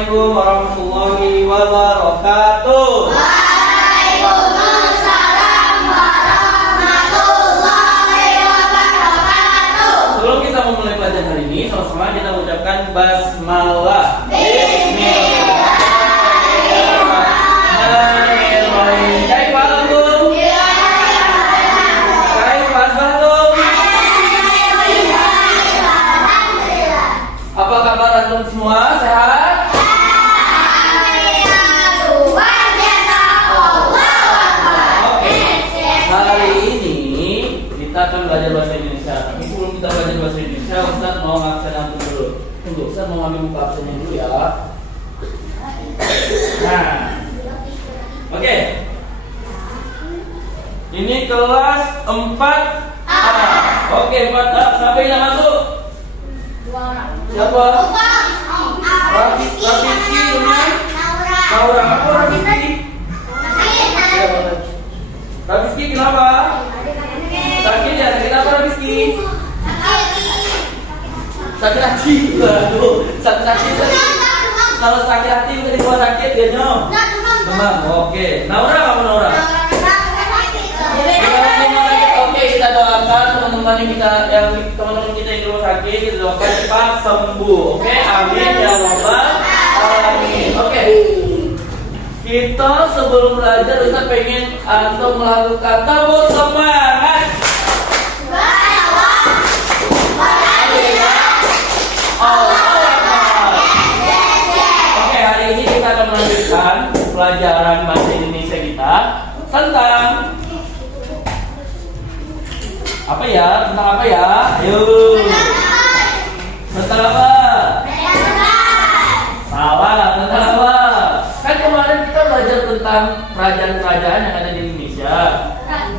Assalamualaikum warahmatullahi wabarakatuh. Waalaikumsalam warahmatullahi wabarakatuh. Sebelum kita memulai pelajaran hari ini, sama-sama kita ucapkan basmalah. Bismillahirrahmanirrahim. Kaifakum? Kaifasbatum? Apa kabar antum semua? Sehat? Hari ini kita akan belajar bahasa Indonesia. Tapi sebelum kita belajar bahasa Indonesia, Ustaz mau ngabsen antum dulu. Tunggu, Ustaz mau ngambil buka absennya dulu ya. Nah, oke. Ini kelas 4A. Oke, 4A. Siapa yang masuk? Siapa? Rafiski dengan Naura. Apa Rafiski? Rafiski kenapa? Sakit ya? Sakit apa Rafiski? Sakit hati. Waduh, sakit hati. Kalau sakit hati udah di rumah sakit ya nyom. Demam. Oke. Naura apa Naura? Oke, kita doakan teman-teman kita yang di rumah sakit, kita doakan cepat sembuh. Oke, amin ya rabbal alamin. Oke. Kita sebelum belajar Ustaz pengen antum melakukan tepuk semangat. Oke, hari ini kita akan melanjutkan pelajaran bahasa Indonesia kita tentang apa ya? Tentang apa ya? Ayo. Tentang apa? Salah, tentang apa? Kan kemarin kita belajar tentang kerajaan-kerajaan yang ada di Indonesia.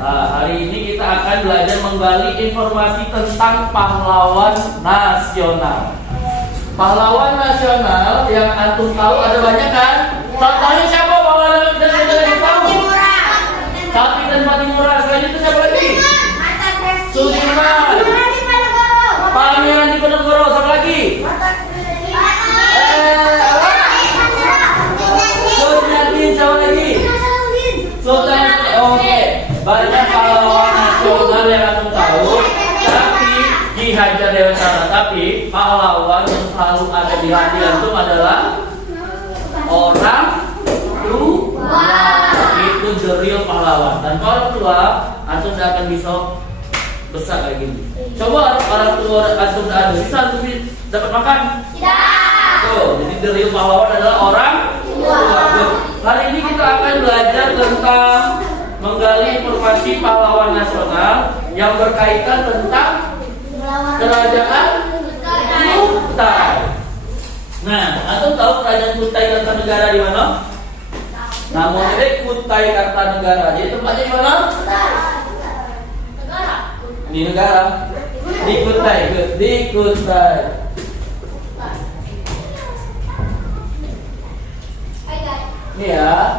Nah, hari ini kita akan belajar menggali informasi tentang pahlawan nasional. Pahlawan nasional yang antum tahu ada banyak kan? Contohnya siapa pahlawan nasional yang tahu? Kapitan Patimura. Selain itu siapa lagi? Sudirman. Pangeran Diponegoro. Siapa lagi? Sultan. Siapa lagi? Sultan. Oke. Banyak pahlawan nasional yang antum tahu. Tapi Ki Hajar Dewantara. Tapi pahlawan yang selalu ada di hati antum adalah orang tua. Itu the real pahlawan. Dan orang tua antum tidak akan bisa besar kayak gini. Coba orang tua antum tidak ada, bisa antum dapat makan? Tidak. Tuh, jadi the real pahlawan adalah orang tua. Hari ini kita akan belajar tentang menggali informasi pahlawan nasional yang berkaitan tentang kerajaan Kutai. Nah, antum tahu kerajaan Kutai Kartanegara di mana? Namanya Kutai Kartanegara. Jadi tempatnya di mana? Di negara. Di Kutai. Di Kutai. Ini ya,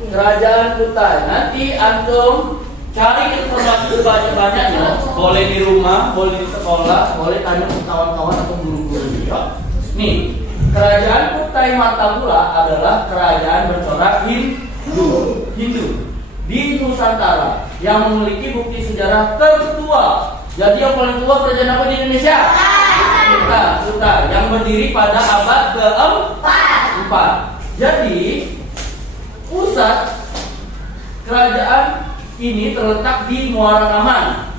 kerajaan Kutai. Nanti antum cari informasi sebanyak-banyaknya. Boleh di rumah, boleh di sekolah, boleh tanya ke kawan-kawan atau guru-guru juga. Nih, kerajaan Kutai Martapura adalah kerajaan bercorak Hindu di Nusantara yang memiliki bukti sejarah tertua. Jadi yang paling tua kerajaan apa di Indonesia? Kutai, yang berdiri pada abad ke-4. Jadi pusat kerajaan ini terletak di Muara Aman,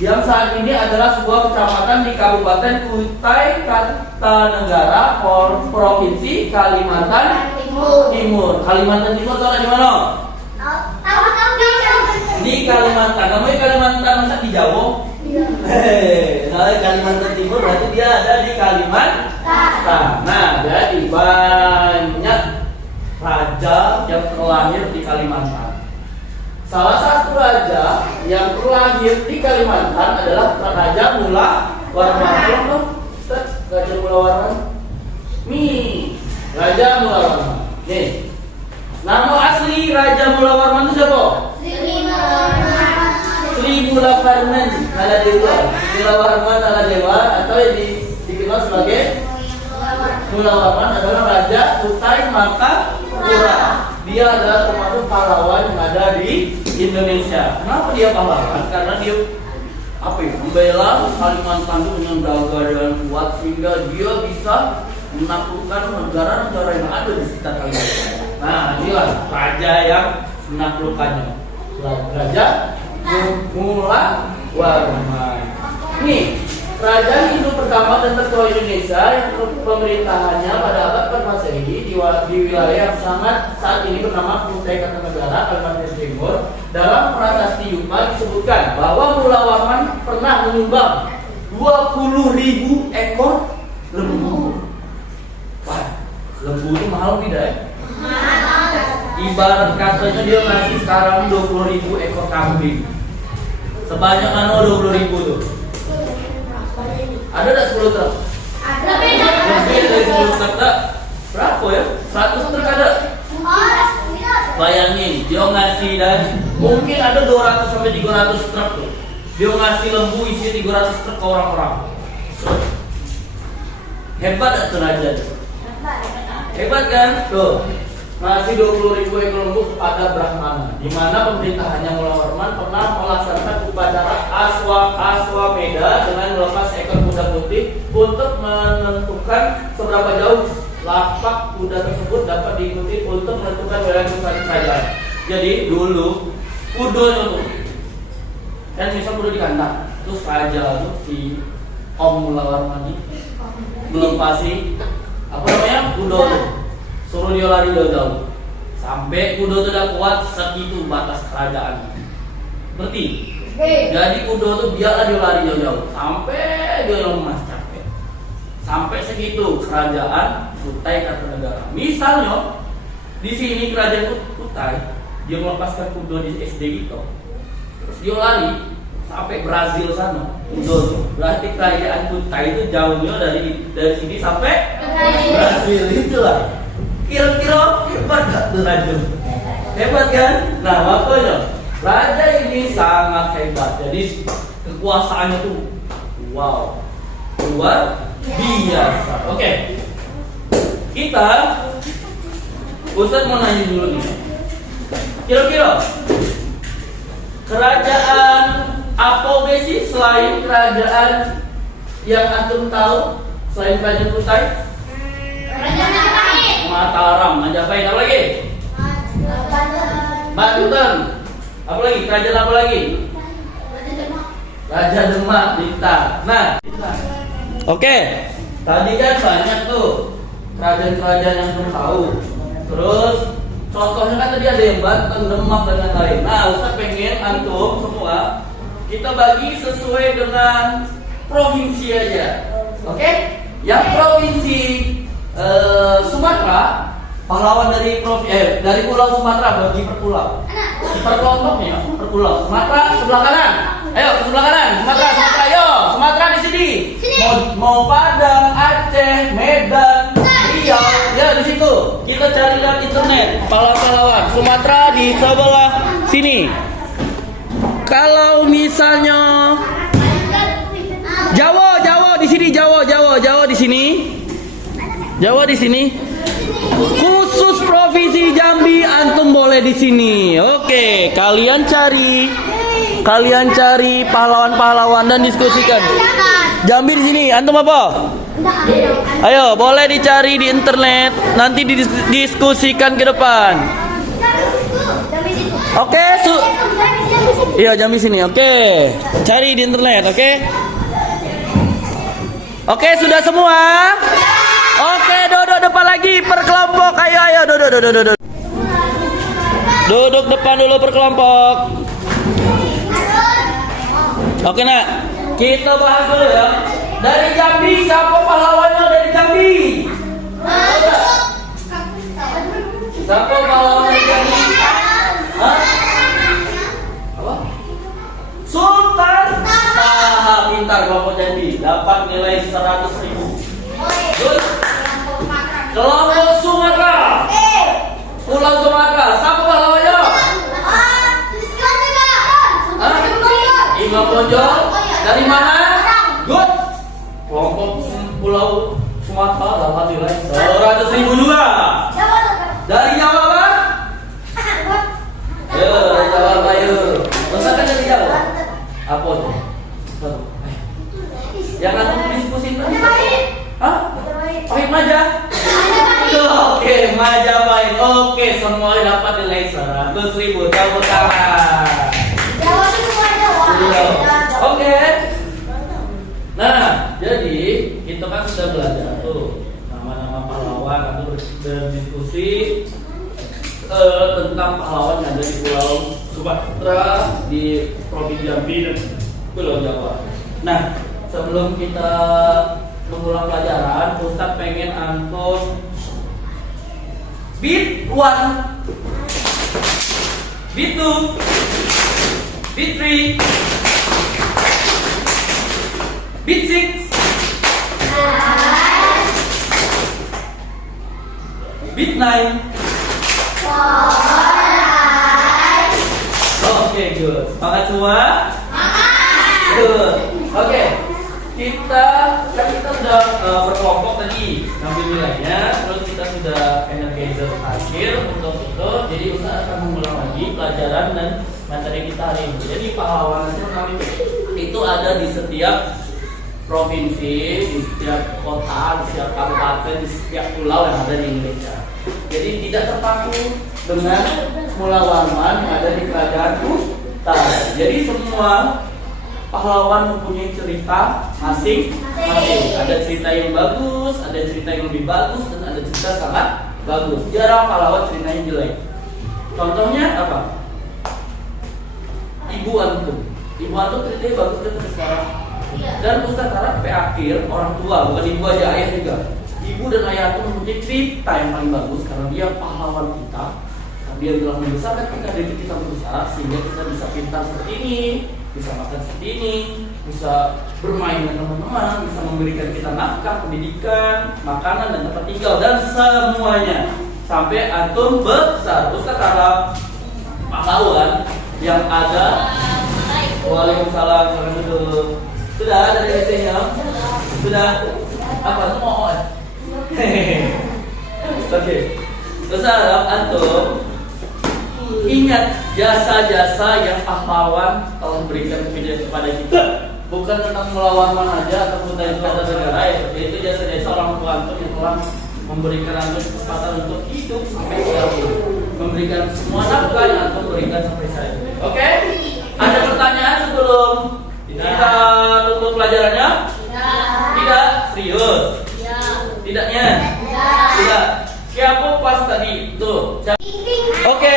yang saat ini adalah sebuah kecamatan di Kabupaten Kutai Kartanegara, Provinsi Kalimantan Timur. Kalimantan Timur tahu di mana? Di Kalimantan. Namanya Kalimantan, masa di Jawa? Nah, Kalimantan Timur berarti dia ada di Kalimantan. Nah, jadi banyak raja yang terlahir di Kalimantan. Salah satu raja yang terlahir di Kalimantan adalah Raja Mula Warman. Raja Mula Warman. Nih, Raja Mula Warman. Nih, nama asli Raja Mula Warman itu siapa? Sri Mula Warman Naladewa. Mula Warman Naladewa atau yang dikenal sebagai Mulawarman adalah Raja Kutai Makapura. Dia adalah termasuk pahlawan yang ada di Indonesia. Kenapa dia pahlawan? Karena dia membela Kalimantan itu dengan gagah dan kuat sehingga dia bisa menaklukkan negara-negara yang ada di sekitar Kalimantan. Nah, inilah raja yang menaklukkannya. Raja Mulawarman. Nih, kerajaan Hindu pertama dan tertua Indonesia yang pemerintahannya pada abad Masehi di wilayah yang sangat saat ini bernama Kutai Kartanegara, Kalimantan Timur. Dalam Prasasti Yupa disebutkan bahwa Mulawarman pernah menyumbang 20.000 ekor lembu. Wah, lembu itu mahal tidak ya? Ibarat katanya dia ngasih sekarang 20.000 ekor kambing. Sebanyak mana 20.000 tuh? Ada tak 10 truk? Ada. Lebih dari 10 truk tak? Berapa ya? 100 truk ada? Bayangin, dia ngasih dan mungkin ada 200 sampai 300 truk tuh. Dia ngasih lembu isi 300 truk ke orang-orang. Hebat tak tuh raja? Hebat kan? Tuh. Ngasih 20.000 ekor lembu kepada Brahmana, di mana pemerintahannya Mulawarman pernah melaksanakan upacara Aswamedha dengan melepas ekor kuda putih untuk menentukan seberapa jauh lapak kuda tersebut dapat diikuti untuk menentukan wilayah kerajaan. Jadi dulu kudonya tuh kan misal kuda di kandang, terus raja tuh si Om Mulawarman ini melepasi apa namanya kuda tuh. Suruh dia lari jauh-jauh sampai kuda itu udah kuat segitu batas kerajaan. Berarti jadi kuda itu biarlah dia lari jauh-jauh sampai dia lemas capek. Sampai segitu kerajaan Kutai Kartanegara. Misalnya di sini kerajaan Kutai dia melepaskan kuda di SD gitu. Terus dia lari sampai Brazil sana. Kuda itu berarti kerajaan Kutai itu jauhnya dari sini sampai Brazil. Itulah. Kira-kira hebat gak tuh raja? Hebat kan? Nah makanya raja ini sangat hebat. Jadi kekuasaannya tuh wow, luar biasa. Oke. Kita Ustadz mau nanya dulu nih. Kira-kira kerajaan apa sih selain kerajaan yang antum tahu selain kerajaan Kutai? Mataram, Majapahit, apa lagi? Banten. Apa lagi? Kerajaan apa lagi? Raja Demak, Blitar. Nah, oke. Tadi kan banyak tuh kerajaan-kerajaan yang belum tahu. Terus contohnya kan tadi ada yang Banten, Demak dan lain-lain. Nah, Ustaz pengen antum semua kita bagi sesuai dengan provinsi aja. Oke? Yang provinsi Sumatera, pahlawan dari Pulau Sumatera bagi per pulau. Per kelompok nih, per pulau. Sumatera sebelah kanan. Ayo ke sebelah kanan. Sumatera, ayo. Sumatera di sini. Mau Padang, Aceh, Medan, Riau. Ya di situ. Kita cari lihat internet. Pahlawan Sumatera di sebelah sini. Kalau misalnya Jawa di sini, Jawa di sini. Jawa di sini. Khusus provinsi Jambi antum boleh di sini. Oke, kalian cari pahlawan-pahlawan dan diskusikan. Jambi di sini, antum apa? Ayo, boleh dicari di internet, nanti didiskusikan ke depan. Oke, iya Jambi sini. Oke. Cari di internet, oke? Oke, sudah semua? Oke, duduk depan lagi per kelompok. Ayo, duduk. Duduk depan dulu per kelompok. Oke, nak. Kita bahas dulu ya. Dari Jambi, siapa pahlawannya dari Jambi? Siapa pahlawan dari Jambi? Hah? Apa? Sultan. Pintar kelompok Jambi. Dapat nilai 100.000. Good. Kelompok Sumatera. Pulau Sumatera. Siapa pahlawannya? Imam Bonjol. Dari mana? Good. Kelompok Pulau Sumatera dapat Alhamdulillah. 100.000 juga. Dari jawaban? Ayo, dari jawaban ayo. Masa kan dari Jawa? Apa tuh? Satu. Yang antum diskusi tadi. Hah? Pahit Maja? Oke, Majapahit. Oke, semua dapat nilai 100.000. Tepuk tangan. Oke. Nah, jadi kita kan sudah belajar tuh nama-nama pahlawan, atau berdiskusi tentang pahlawan yang ada di Pulau Sumatera, di Provinsi Jambi dan Pulau Jawa. Nah, sebelum kita mengulang pelajaran, Ustaz pengen antum beat 1, beat 2, beat 3, beat 6, beat 9. Oke, good. Semangat semua. Good. Oke. Kita sudah berkelompok tadi ngambil nilainya, terus kita sudah energizer akhir untuk itu. Jadi Ustaz akan mengulang lagi pelajaran dan materi kita hari ini. Jadi pahlawan nasional itu ada di setiap provinsi, di setiap kota, di setiap kabupaten, di setiap pulau yang ada di Indonesia. Jadi tidak terpaku dengan Mula-Warman yang ada di kerajaan utara. Jadi semua pahlawan mempunyai cerita masing-masing. Ada cerita yang bagus, ada cerita yang lebih bagus, dan ada cerita sangat bagus. Jarang pahlawan ceritanya jelek. Contohnya apa? Ibu Antum. Ibu Antum ceritanya bagus kan sekarang. Dan Ustaz harap sampai akhir orang tua, bukan ibu aja, ayah juga. Ibu dan ayah itu mempunyai cerita yang paling bagus karena dia pahlawan kita. Dia telah membesarkan kita dari kita berbesar sehingga kita bisa pintar seperti ini, bisa makan seperti ini, bisa bermain dengan teman-teman, bisa memberikan kita nafkah, pendidikan, makanan dan tempat tinggal dan semuanya sampai antum besar. Ustaz harap pahlawan yang ada. Waalaikumsalam. Sudah dari lesnya? Sudah. Apa semua? Oke. Ustaz harap antum ingat jasa-jasa yang pahlawan telah berikan kepada kita. Bukan tentang melawan aja ataupun dari kata negara ya. Itu jasa-jasa orang tua antum yang telah memberikan antum kesempatan untuk hidup sampai akhir, memberikan semua nafkah yang antum berikan sampai saya. Oke? Ada pertanyaan sebelum kita tutup pelajarannya? Tidak. Serius? Tidaknya? Tidak. Siapa pas tadi? Tuh. Oke,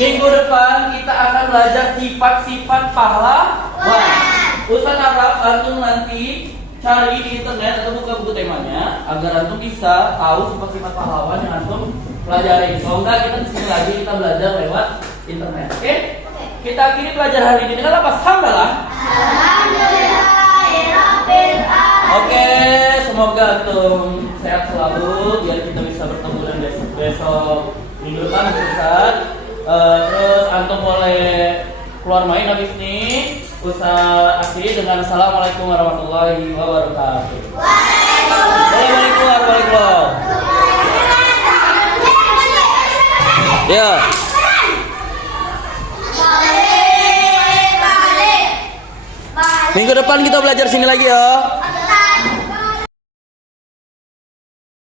minggu depan kita akan belajar sifat-sifat pahlawan. Ustaz harap antum nanti cari di internet atau buka buku temanya agar antum bisa tahu sifat-sifat pahlawan yang antum pelajari. Kalau enggak kita disini lagi kita belajar lewat internet. Oke? Kita akhiri pelajaran hari ini dengan apa? Alhamdulillah. Oke, semoga antum sehat selalu biar kita bisa bertemu dan besok minggu depan Ustaz. Terus antum boleh keluar main habis ini. Ustaz akhiri dengan assalamualaikum warahmatullahi wabarakatuh. Boleh keluar, boleh keluar. Ya. Minggu depan kita belajar sini lagi ya.